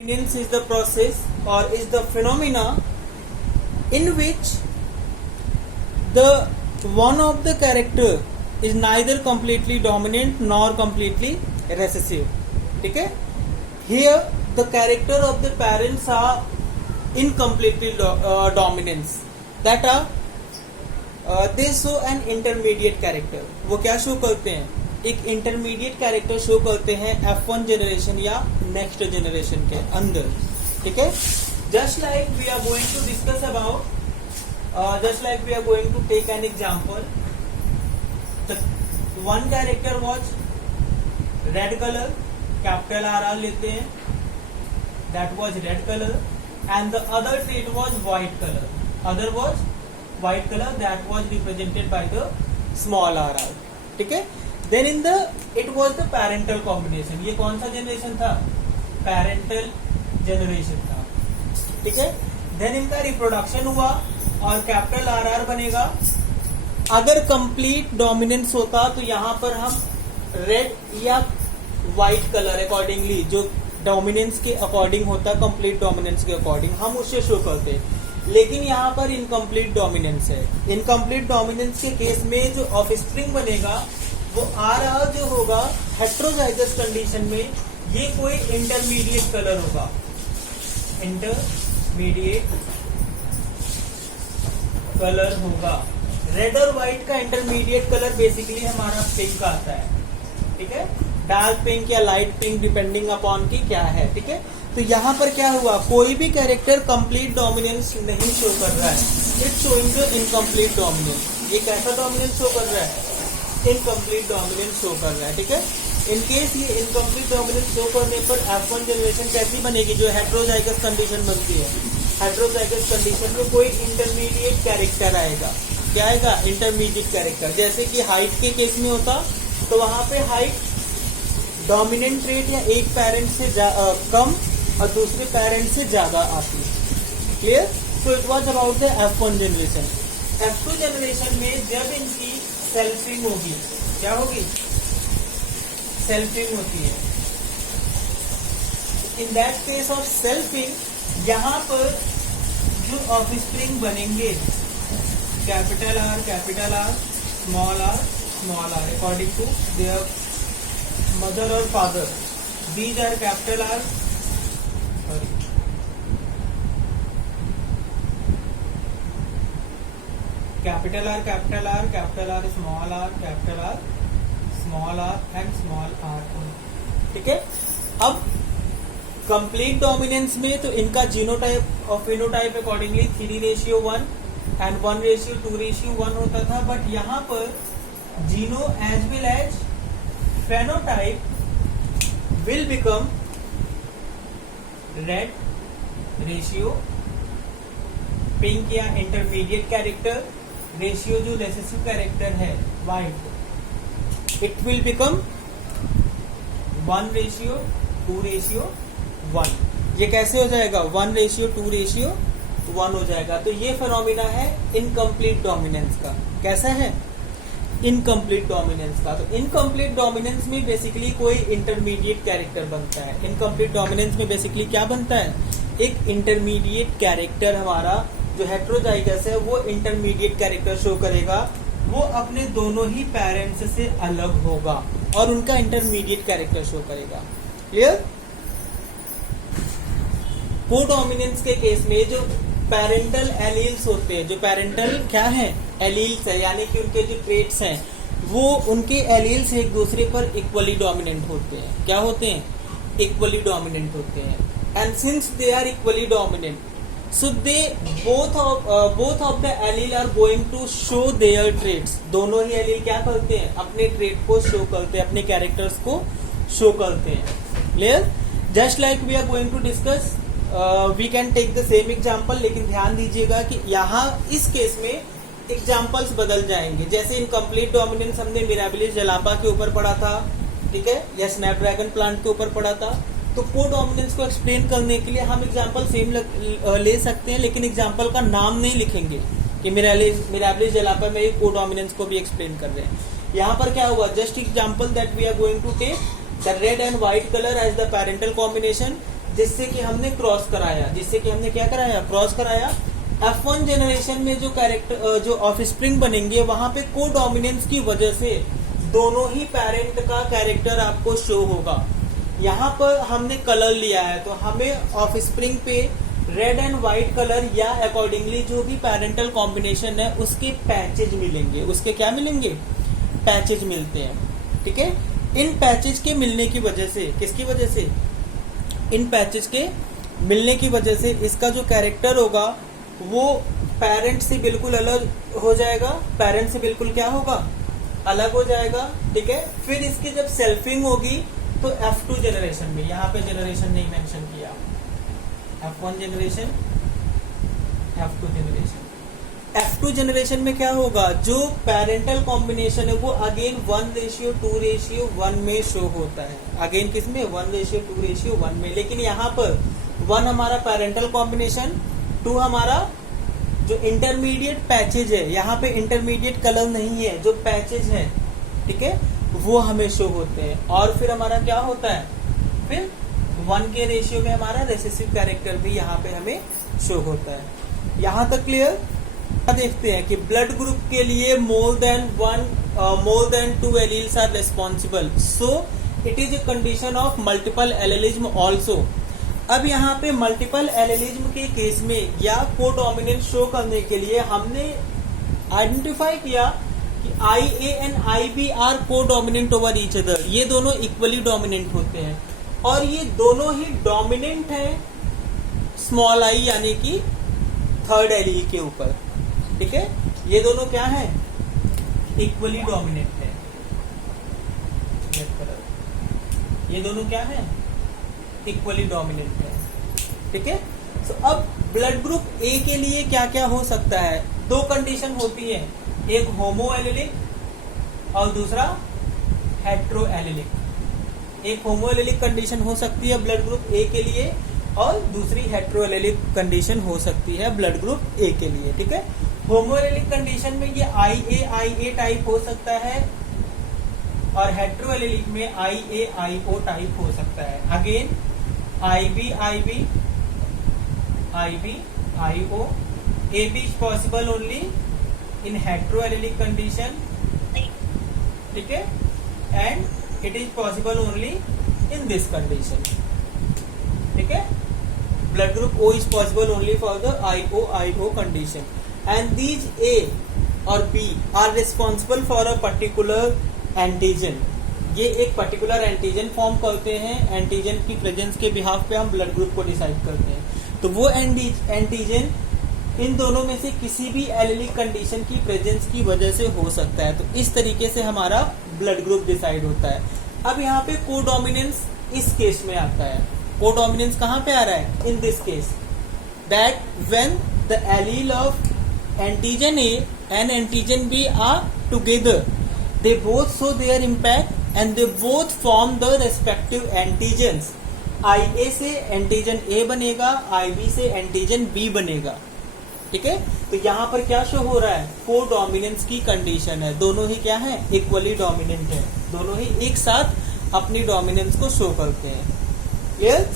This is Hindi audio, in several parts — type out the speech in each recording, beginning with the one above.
Dominance is the process or is the phenomena in which the one of the character is neither completely dominant nor completely recessive. ठीक है? Here the character of the parents are incompletely dominance. That are they show an intermediate character. वो क्या शो करते हैं? एक इंटरमीडिएट कैरेक्टर शो करते हैं F1 जनरेशन या नेक्स्ट जनरेशन के अंदर. ठीक है? Just like we are going to discuss about just like we are going to take an example. One character was red colour, capital R लेते हैं, that was red colour, and the other trait was white colour. Other was white colour, that was represented by the small R. ठीक है? Then in the it was the parental combination. ये कौन सा जनरेशन था? पैरेंटल जनरेशन था. ठीक है? देन इनका रिप्रोडक्शन हुआ और कैपिटल आर आर बनेगा. अगर कंप्लीट डोमिनेंस होता तो यहां पर हम रेड या व्हाइट कलर अकॉर्डिंगली, जो डोमिनेंस के अकॉर्डिंग होता, कंप्लीट डोमिनेंस के अकॉर्डिंग हम उससे शो करते. लेकिन यहाँ पर इनकम्प्लीट डोमिनेंस है. इनकम्प्लीट डोमिनेंस के केस में जो ऑफस्प्रिंग बनेगा वो आर आर जो होगा हेट्रोजाइगस कंडीशन में, ये कोई इंटरमीडिएट कलर होगा. इंटरमीडिएट कलर होगा. रेड और व्हाइट का इंटरमीडिएट कलर बेसिकली हमारा पिंक आता है. ठीक है? डार्क पिंक या लाइट पिंक डिपेंडिंग अपॉन की क्या है. ठीक है? तो यहाँ पर क्या हुआ, कोई भी कैरेक्टर कंप्लीट डोमिनेंस नहीं शो कर रहा है. It's showing the incomplete dominance. ये कैसा डोमिनेंस शो कर रहा है? इनकम्प्लीट डोमिनेंस शो कर रहा है. ठीक है? इन केस ये इनकम्प्लीट डोमिनेंस शो करने पर F1 जनरेशन कैसी बनेगी? जो हेट्रोजाइगस कंडीशन बनती है. हेट्रोजाइगस कंडीशन में कोई इंटरमीडिएट कैरेक्टर आएगा. क्या आएगा? Intermediate character. जैसे कि हाइट के केस में होता तो वहां पे हाइट डोमिनेंट ट्रेट या एक पेरेंट से कम और दूसरे पेरेंट से ज्यादा आती है. Clear? So it was about the F1 generation. F2 generation में जब इनकी सेल्फिंग होगी, क्या होगी? सेल्फिंग होती है. In that case of selfing यहां पर जो ऑफस्प्रिंग बनेंगे capital R, small R according to their mother और father. These are capital R, capital R, small R and small R. ठीक है? अब कंप्लीट डोमिनेंस में तो इनका जीनोटाइप और फिनोटाइप अकॉर्डिंगली 3:1 एंड 1:2:1 होता था. बट यहां पर geno as well as phenotype will become red ratio, pink या इंटरमीडिएट कैरेक्टर, रेशियो जो रेसेसिव कैरेक्टर है व्हाइट, इट विल बिकम 1:2:1. ये कैसे हो जाएगा? 1:2:1 हो जाएगा. तो ये फिनोमिना है इनकम्प्लीट डोमिनेंस का. कैसा है? इनकम्प्लीट डोमिनेंस का. तो इनकम्प्लीट डोमिनेंस में बेसिकली कोई इंटरमीडिएट कैरेक्टर बनता है. इनकम्प्लीट डोमिनेंस में बेसिकली क्या बनता है? एक इंटरमीडिएट कैरेक्टर हमारा जो हेट्रोजाइगस है वो इंटरमीडिएट कैरेक्टर शो करेगा. वो अपने दोनों ही पेरेंट्स से अलग होगा और उनका इंटरमीडिएट कैरेक्टर शो करेगा. क्लियर? कोडोमिनेंस के केस में जो पेरेंटल एलील्स होते हैं, जो पेरेंटल क्या है? एलील्स है, यानी कि उनके जो ट्रेट्स हैं वो उनके एलील्स एक दूसरे पर इक्वली डोमिनेंट होते हैं. क्या होते हैं? इक्वली डोमिनेंट होते हैं. And since they are equally dominant, so they both of the allele are going to show their traits. दोनों ही एलील क्या करते हैं? अपने ट्रेट को शो करते हैं, अपने कैरेक्टर्स को शो करते हैं. Clear? Just like we are going to discuss, we can take the same example. लेकिन ध्यान दीजिएगा कि यहाँ इस केस में एग्जांपल्स बदल जाएंगे. जैसे इनकम्प्लीट डोमिनेंस हमने मिराबिलिस जलापा के ऊपर पढ़ा था, ठीक है, या स्नैपड्रैगन प्लांट के ऊपर पढ़ा था. तो कोडोमिनेंस को एक्सप्लेन करने के लिए हम एग्जांपल सेम ले सकते हैं, लेकिन एग्जांपल का नाम नहीं लिखेंगे कि मिराबिलिस जलापा में कोडोमिनेंस को भी एक्सप्लेन कर रहे हैं. यहाँ पर क्या हुआ? Just example that we are going to take the red and white colour as the parental combination. जिससे कि हमने क्रॉस कराया, जिससे कि हमने क्या कराया, क्रॉस कराया। F1 जनरेशन में जो कैरेक्टर जो ऑफस्प्रिंग बनेंगे वहां पे को डोमिनेंस की वजह से दोनों ही पेरेंट का कैरेक्टर आपको शो होगा। यहाँ पर हमने कलर लिया है तो हमें ऑफस्प्रिंग पे रेड एंड व्हाइट कलर या अकॉर्डिंगली जो भी पेरेंटल कॉम्बिनेशन है उसके पैचेज मिलेंगे, उसके क्या मिलेंगे, पैचेज मिलते हैं। ठीक है, इन पैचेज के मिलने की वजह से, किसकी वजह से, इन पैचेज के मिलने की वजह से इसका जो कैरेक्टर होगा वो पेरेंट से बिल्कुल अलग हो जाएगा, पेरेंट से बिल्कुल क्या होगा, अलग हो जाएगा। ठीक है, फिर इसकी जब सेल्फिंग होगी तो F2 जनरेशन में, यहाँ पे जनरेशन नहीं मेंशन किया, F1 generation, F2 generation. F2 generation में क्या होगा, जो पेरेंटल कॉम्बिनेशन है वो अगेन 1:2:1 में शो होता है। अगेन किसमें, 1:2:1 में। लेकिन यहाँ पर 1 हमारा पेरेंटल कॉम्बिनेशन, 2 हमारा जो इंटरमीडिएट पैचेज है, यहाँ पे इंटरमीडिएट कलर नहीं है, जो पैचेज है, ठीक है, वो हमें शो होते हैं। और फिर हमारा क्या होता है, फिर 1 के रेशियो में हमारा रेसेसिव कैरेक्टर भी यहाँ पे हमें शो होता है। यहाँ तक क्लियर। देखते हैं कि ब्लड ग्रुप के लिए more than 2 alleles are responsible, so it is a condition of multiple allelism also. अब यहाँ पे मल्टीपल एलेलिज्म के केस में या कोडोमिनेंट शो करने के लिए हमने आइडेंटिफाई किया कि IA and IB are codominant over each other, ये दोनों इक्वली डोमिनेंट होते हैं और ये दोनों ही डोमिनेंट है स्मॉल आई यानी कि थर्ड एलील के ऊपर। ठीक है, ये दोनों क्या है, इक्वली डोमिनेंट है। ये दोनों क्या है, इक्वली डोमिनेंट है। ठीक है, तो अब ब्लड ग्रुप ए के लिए क्या क्या हो सकता है, 2 कंडीशन होती है, एक होमो एलिलिक और दूसरा हेट्रो एलिलिक। एक होमो एलिलिक कंडीशन हो सकती है ब्लड ग्रुप ए के लिए और दूसरी हेट्रो एलिलिक कंडीशन हो सकती है ब्लड ग्रुप ए के लिए। ठीक है, होमो एलिलिक कंडीशन में ये IA टाइप हो सकता है और हेट्रो एलिलिक में IA टाइप हो सकता है। Again IB IO, AB is possible only in heteroallelic condition, ठीक है, and it is possible only in this condition. ठीक है, blood group O is possible only for the IO condition, and these A और B are responsible for a particular antigen. ये एक पर्टिकुलर एंटीजन फॉर्म करते हैं, एंटीजन की प्रेजेंस के बिहाफ पे हम ब्लड ग्रुप को डिसाइड करते हैं। तो वो एंटीजन इन दोनों में से किसी भी एलिलिक कंडीशन की प्रेजेंस की वजह से हो सकता है। तो इस तरीके से हमारा ब्लड ग्रुप डिसाइड होता है। अब यहाँ पे कोडोमिनेंस इस केस में आता है। कोडोमिनेंस कहाँ पे आ रहा है, in this case that when the allele of antigen A and antigen B are together, they both show their impact and they both form the respective antigens. IA से एंटीजन A बनेगा, IB से एंटीजन B बनेगा। ठीक है, तो यहाँ पर क्या शो हो रहा है, कोडोमिनेंस की कंडीशन है, दोनों ही क्या है, इक्वली डोमिनेंट है, दोनों ही एक साथ अपनी डोमिनेंस को शो करते हैं। Clear.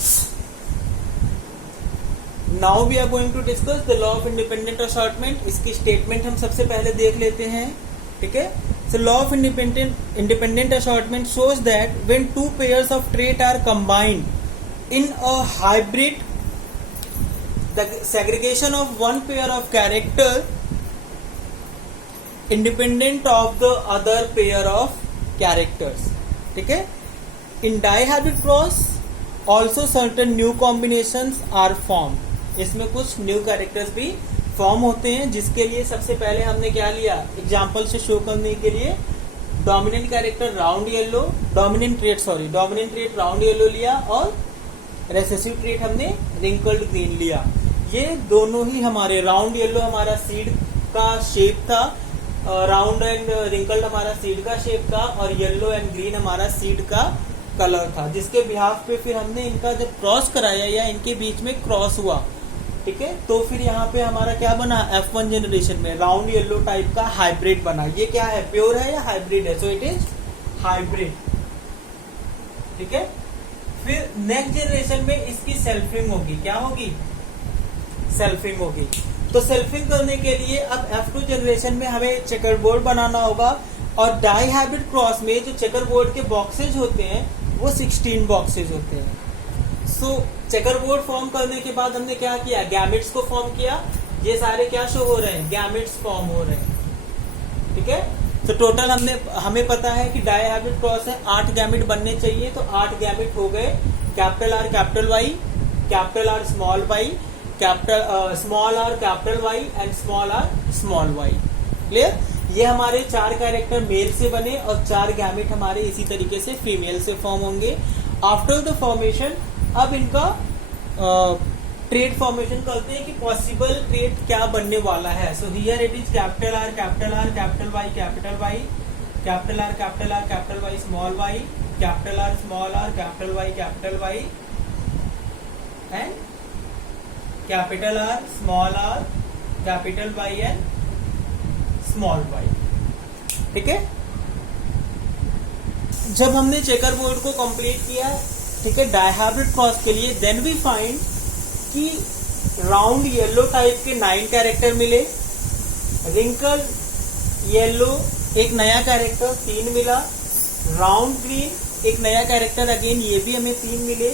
Now we are going to discuss the law of independent assortment. इसकी स्टेटमेंट हम सबसे पहले देख लेते हैं। ठीक है, so law of independent assortment shows that when 2 pairs of trait are combined in a hybrid, the segregation of one pair of character independent of the other pair of characters. ठीक है, in dihybrid cross also certain new combinations are formed. इसमें कुछ न्यू कैरेक्टर्स भी फॉर्म होते हैं, जिसके लिए सबसे पहले हमने क्या लिया, एग्जाम्पल से शो करने के लिए dominant character round yellow, dominant trait round yellow लिया और रेसेसिव ट्रेट हमने रिंकल्ड ग्रीन लिया। ये दोनों ही हमारे राउंड येलो हमारा सीड का शेप था, राउंड एंड रिंकल्ड हमारा सीड का शेप था और येलो एंड ग्रीन हमारा सीड का कलर था, जिसके बिहाफ पे फिर हमने इनका जब क्रॉस कराया या इनके बीच में क्रॉस हुआ, ठीक है, तो फिर यहाँ पे हमारा क्या बना, F1 जनरेशन में राउंड येलो टाइप का हाइब्रिड बना। ये क्या है, प्योर है या हाइब्रिड है, सो इट इज हाइब्रिड। ठीक है, फिर नेक्स्ट जनरेशन में इसकी सेल्फिंग होगी। क्या होगी? सेल्फिंग होगी। तो सेल्फिंग करने के लिए अब F2 जनरेशन में हमें चेकर बोर्ड बनाना होगा, और डाई हैब्रिड क्रॉस में जो चेकर बोर्ड के बॉक्सेज होते हैं वो 16 बॉक्सेज होते हैं। सो चेकर बोर्ड फॉर्म करने के बाद हमने क्या किया? गैमेट्स को फॉर्म किया। ये सारे क्या शो हो रहे हैं? गैमेट्स फॉर्म हो रहे हैं। ठीक है। तो टोटल हमें पता है कि डाई हैब्रिड क्रॉस है, 8 गैमेट बनने चाहिए। तो 8 गैमेट हो गए, capital R capital Y, capital R small Y, capital small R capital Y and small R small Y. Clear? ये हमारे 4 कैरेक्टर मेल से बने और 4 गैमेट हमारे इसी तरीके से फीमेल से फॉर्म होंगे। आफ्टर द फॉर्मेशन अब इनका ट्रेड फॉर्मेशन करते हैं कि पॉसिबल ट्रेड क्या बनने वाला है। So here it is capital R capital Y, capital Y, capital R capital Y, small Y, capital R small R, capital Y and capital R small R, capital Y and small Y. ठीक है। जब हमने चेकर बोर्ड को कंप्लीट किया, ठीक है, डाई हैब्रिड क्रॉस के लिए, देन वी फाइंड कि राउंड येलो टाइप के 9 कैरेक्टर मिले, रिंकल येलो एक नया कैरेक्टर 3 मिला, राउंड ग्रीन एक नया कैरेक्टर अगेन ये भी हमें 3 मिले,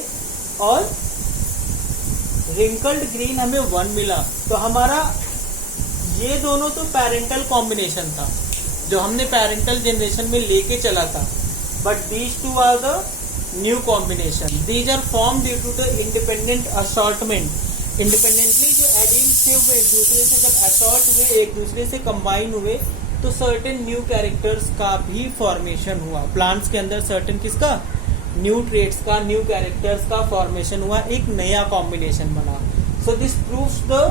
और रिंकल्ड ग्रीन हमें 1 मिला। तो हमारा ये दोनों तो पेरेंटल कॉम्बिनेशन था जो हमने पेरेंटल जनरेशन में लेके चला था, but these two are the new combination. These are form due to the independent assortment. Independently जो एलील्स थे वो एक दूसरे से जब असॉर्ट हुए, एक दूसरे से कंबाइन हुए, तो सर्टेन न्यू कैरेक्टर्स का भी फॉर्मेशन हुआ। प्लांट्स के अंदर सर्टेन किसका? न्यू ट्रेट्स का, न्यू कैरेक्टर्स का फॉर्मेशन हुआ, एक नया कॉम्बिनेशन बना। So this proves the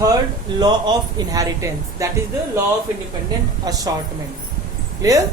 third law of inheritance, that is the law of independent assortment. Clear?